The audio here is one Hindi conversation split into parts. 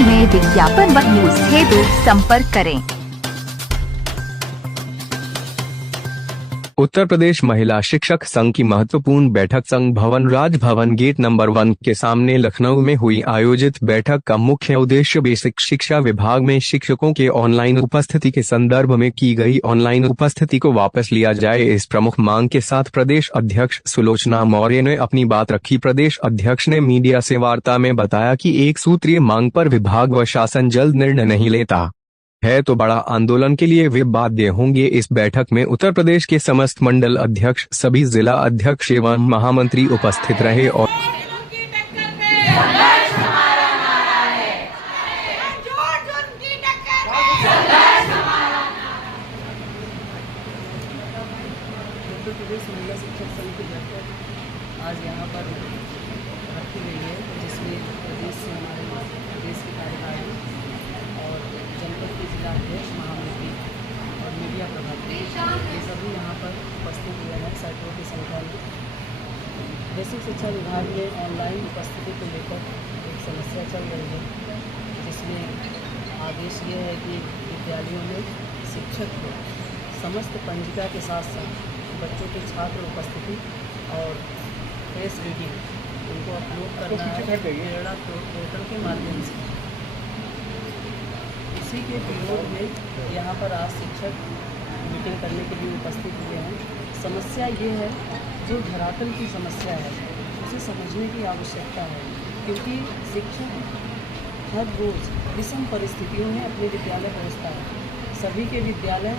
में विज्ञापन व न्यूज हेतु संपर्क करें। उत्तर प्रदेश महिला शिक्षक संघ की महत्वपूर्ण बैठक संघ भवन राजभवन गेट नंबर 1 के सामने लखनऊ में हुई। आयोजित बैठक का मुख्य उद्देश्य बेसिक शिक्षा विभाग में शिक्षकों के ऑनलाइन उपस्थिति के संदर्भ में की गई ऑनलाइन उपस्थिति को वापस लिया जाए। इस प्रमुख मांग के साथ प्रदेश अध्यक्ष सुलोचना मौर्य ने अपनी बात रखी। प्रदेश अध्यक्ष ने मीडिया से वार्ता में बताया कि एक सूत्रीय मांग पर विभाग व शासन जल्द निर्णय नहीं लेता है तो बड़ा आंदोलन के लिए वे बाध्य होंगे। इस बैठक में उत्तर प्रदेश के समस्त मंडल अध्यक्ष, सभी जिला अध्यक्ष एवं महामंत्री उपस्थित रहे और उत्तर प्रदेश महिला शिक्षक संघ की बैठक आज यहाँ पर रखी गई है, जिसमें प्रदेश से हमारे प्रदेश के कार्यकारी और जनपद के जिला अध्यक्ष, महामंत्री और मीडिया प्रभारी ये सभी यहाँ पर उपस्थित हुए हैं सैकड़ों की संख्या में। बेसिक शिक्षा विभाग में ऑनलाइन उपस्थिति को लेकर एक समस्या चल रही है, जिसमें आदेश ये है कि विद्यालयों में शिक्षक को समस्त पंजिका के साथ साथ बच्चों के छात्र उपस्थिति और फेस रीडिंग उनको अपलोड करना है प्रेरणा पोर्टल के माध्यम से। इसी के विरोध में यहाँ पर आज शिक्षक मीटिंग करने के लिए उपस्थित हुए हैं। समस्या ये है, जो धरातल की समस्या है उसे समझने की आवश्यकता है, क्योंकि शिक्षक हर रोज़ विषम परिस्थितियों में अपने विद्यालय पहुँचता है। सभी के विद्यालय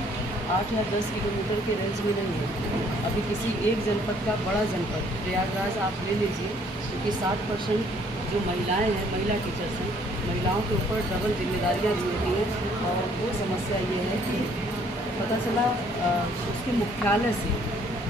8 या 10 किलोमीटर के रेंज में नहीं है। अभी किसी एक जनपद का बड़ा जनपद प्रयागराज आप ले लीजिए, क्योंकि 60% जो महिलाएं हैं, महिला टीचर्स हैं, महिलाओं के ऊपर डबल जिम्मेदारियां दी होती हैं। और वो समस्या ये है कि पता चला उसके मुख्यालय से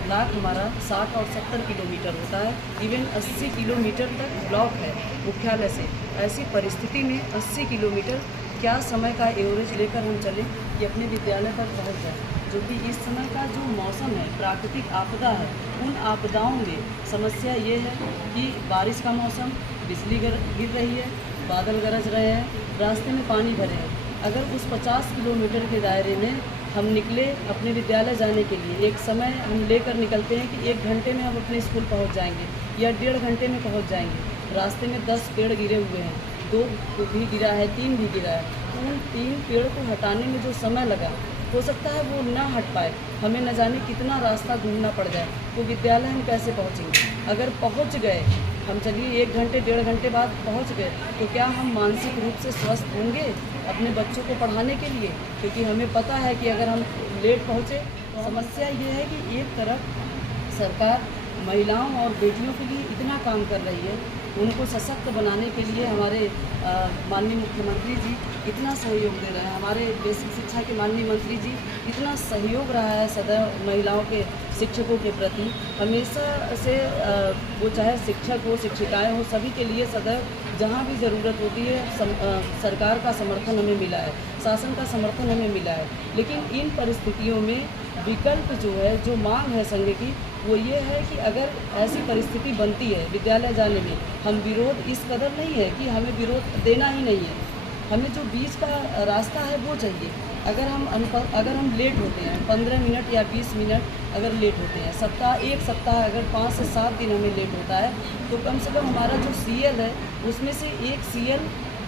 ब्लॉक हमारा 60 और 70 किलोमीटर होता है, इवन 80 किलोमीटर तक ब्लॉक है मुख्यालय से। ऐसी परिस्थिति में 80 किलोमीटर क्या समय का एवरेज लेकर हम चलें कि अपने विद्यालय पर पहुंच जाए, जो कि इस समय का जो मौसम है, प्राकृतिक आपदा है, उन आपदाओं में समस्या ये है कि बारिश का मौसम, बिजली गिर रही है, बादल गरज रहे हैं, रास्ते में पानी भरे हैं। अगर उस 50 किलोमीटर के दायरे में हम निकले अपने विद्यालय जाने के लिए, एक समय हम लेकर निकलते हैं कि 1 घंटे में हम अपने स्कूल पहुँच जाएंगे या 1.5 घंटे में पहुँच जाएंगे। रास्ते में 10 पेड़ गिरे हुए हैं, 2 भी गिरा है, 3 भी गिरा है। तो उन 3 पेड़ को हटाने में जो समय लगा, हो सकता है वो ना हट पाए, हमें न जाने कितना रास्ता घूमना पड़ जाए। तो विद्यालय हम कैसे पहुँचेंगे? अगर पहुँच गए हम, चलिए 1 घंटे 1.5 घंटे बाद पहुँच गए, तो क्या हम मानसिक रूप से स्वस्थ होंगे अपने बच्चों को पढ़ाने के लिए? क्योंकि हमें पता है कि अगर हम लेट पहुँचे, समस्या ये है कि एक तरफ सरकार महिलाओं और बेटियों के लिए इतना काम कर रही है, उनको सशक्त बनाने के लिए हमारे माननीय मुख्यमंत्री जी इतना सहयोग दे रहे हैं, हमारे बेसिक शिक्षा के माननीय मंत्री जी इतना सहयोग रहा है सदैव महिलाओं के शिक्षकों के प्रति। हमेशा से वो चाहे शिक्षक हो, शिक्षिकाएं हो, सभी के लिए सदैव जहाँ भी ज़रूरत होती है सरकार का समर्थन हमें मिला है, शासन का समर्थन हमें मिला है। लेकिन इन परिस्थितियों में विकल्प जो है, जो मांग है संघ की, वो ये है कि अगर ऐसी परिस्थिति बनती है विद्यालय जाने में, हम विरोध इस कदर नहीं है कि हमें विरोध देना ही नहीं है, हमें जो बीच का रास्ता है वो चाहिए। अगर हम लेट होते हैं 15 मिनट या 20 मिनट अगर लेट होते हैं, एक सप्ताह अगर 5 से 7 दिन हमें लेट होता है, तो कम से कम हमारा जो CL है उसमें से एक CL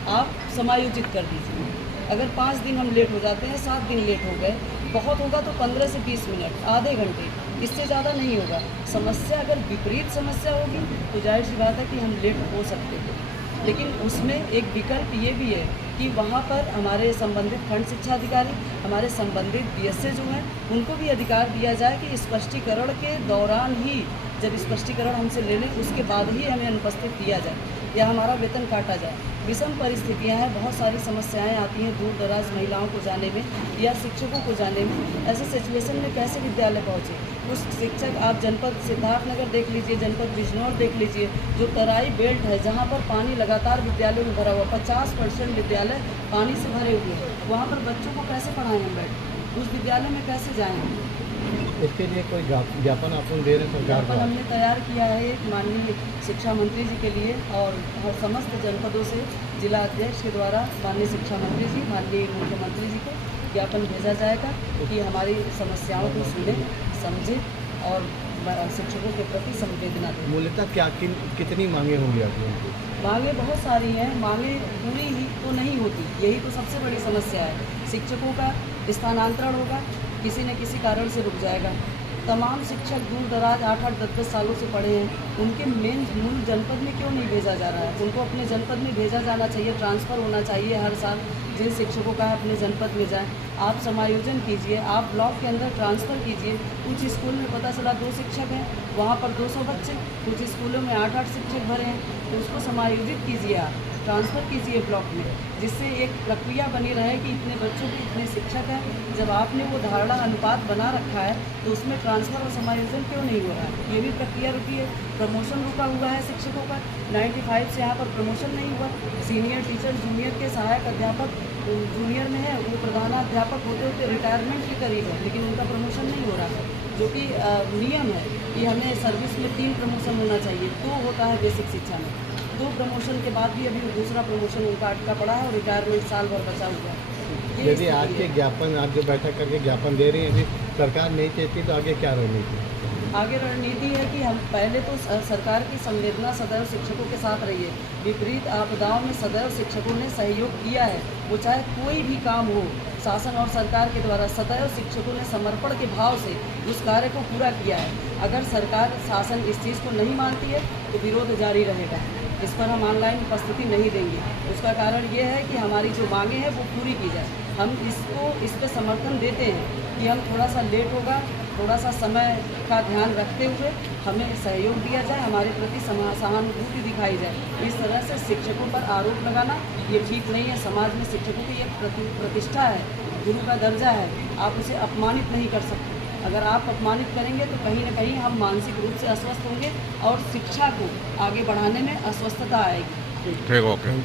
आप समायोजित कर दीजिए। अगर 5 दिन हम लेट हो जाते हैं, 7 दिन लेट हो गए, बहुत होगा तो 15 से 20 मिनट, आधे घंटे, इससे ज़्यादा नहीं होगा। समस्या अगर विपरीत समस्या होगी तो जाहिर सी बात है कि हम लेट हो सकते थे। लेकिन उसमें एक विकल्प ये भी है कि वहाँ पर हमारे संबंधित खंड शिक्षा अधिकारी, हमारे संबंधित BSA जो हैं, उनको भी अधिकार दिया जाए कि स्पष्टीकरण के दौरान ही, जब स्पष्टीकरण हमसे ले लें उसके बाद ही हमें अनुपस्थित किया जाए या हमारा वेतन काटा जाए। विषम परिस्थितियां हैं, बहुत सारी समस्याएं आती हैं दूर दराज महिलाओं को जाने में या शिक्षकों को जाने में। ऐसे सिचुएशन में कैसे विद्यालय पहुँचे? उस शिक्षक, आप जनपद सिद्धार्थनगर देख लीजिए, जनपद बिजनौर देख लीजिए, जो तराई बेल्ट है जहाँ पर पानी लगातार विद्यालयों में भरा हुआ, 50% विद्यालय पानी से भरे हुए हैं, वहाँ पर बच्चों को कैसे पढ़ाएं हम बैठ? उस विद्यालय में कैसे जाएँ? इसके लिए कोई ज्ञापन आप दे रहे हैं सरकार ज्ञापन को? हमने तैयार किया है एक माननीय शिक्षा मंत्री जी के लिए और हर समस्त जनपदों से जिला अध्यक्ष के द्वारा माननीय शिक्षा मंत्री जी, माननीय मुख्यमंत्री जी को ज्ञापन भेजा जाएगा कि हमारी समस्याओं को सुने, समझे और शिक्षकों के प्रति संवेदना दें। मूलतः कितनी मांगे होंगी आपकी? मांगे बहुत सारी हैं, मांगे पूरी ही तो नहीं होती, यही तो सबसे बड़ी समस्या है। शिक्षकों का स्थानांतरण होगा, किसी न किसी कारण से रुक जाएगा। तमाम शिक्षक दूर दराज 8-8, 10-10 सालों से पढ़े हैं, उनके मूल जनपद में क्यों नहीं भेजा जा रहा है? उनको अपने जनपद में भेजा जाना चाहिए, ट्रांसफ़र होना चाहिए हर साल। जिन शिक्षकों का है अपने जनपद में जाएं, आप समायोजन कीजिए, आप ब्लॉक के अंदर ट्रांसफ़र कीजिए। कुछ स्कूल में पता चला 2 शिक्षक हैं, वहाँ पर 200 बच्चे, कुछ स्कूलों में 8-8 शिक्षक भरे हैं, तो उसको समायोजित कीजिए, आप ट्रांसफ़र कीजिए ब्लॉक में, जिससे एक प्रक्रिया बनी रहे कि इतने बच्चों के इतने शिक्षक हैं। जब आपने वो धारणा अनुपात बना रखा है तो उसमें ट्रांसफ़र और समायोजन क्यों नहीं हो रहा है? ये भी प्रक्रिया रुकी है। प्रमोशन रुका हुआ है शिक्षकों का, 95 से यहाँ पर प्रमोशन नहीं हुआ। सीनियर टीचर जूनियर के सहायक अध्यापक जूनियर में है, वो प्रधानाध्यापक होते होते रिटायरमेंट के करीब है, लेकिन उनका प्रमोशन नहीं हो रहा है, जो कि नियम है कि हमें सर्विस में 3 प्रमोशन होना चाहिए। 2 होता है बेसिक शिक्षा में, 2 प्रमोशन के बाद भी अभी दूसरा प्रमोशन उनका अटका पड़ा है और रिटायरमेंट साल भर बचा हुआ है। यदि आज के ज्ञापन, आप जो बैठक करके ज्ञापन दे रही हैं, यदि सरकार नहीं चाहती तो आगे क्या रणनीति? आगे रणनीति है कि हम पहले तो सरकार की संवेदना सदैव शिक्षकों के साथ रही है। विपरीत आपदाओं में सदैव शिक्षकों ने सहयोग किया है, वो चाहे कोई भी काम हो, शासन और सरकार के द्वारा सदैव शिक्षकों ने समर्पण के भाव से उस कार्य को पूरा किया है। अगर सरकार शासन इस चीज़ को नहीं मानती है तो विरोध जारी रहेगा। इस पर हम ऑनलाइन उपस्थिति नहीं देंगे। उसका कारण ये है कि हमारी जो मांगे हैं वो पूरी की जाए। हम इस पे समर्थन देते हैं कि हम थोड़ा सा लेट होगा, थोड़ा सा समय का ध्यान रखते हुए हमें सहयोग दिया जाए, हमारे प्रति सहानुभूति दिखाई जाए। इस तरह से शिक्षकों पर आरोप लगाना ये ठीक नहीं है। समाज में शिक्षकों की एक प्रतिष्ठा है, गुरु का दर्जा है, आप उसे अपमानित नहीं कर सकते। अगर आप अपमानित करेंगे तो कहीं ना कहीं हम मानसिक रूप से अस्वस्थ होंगे और शिक्षा को आगे बढ़ाने में अस्वस्थता आएगी। ठीक, ओके।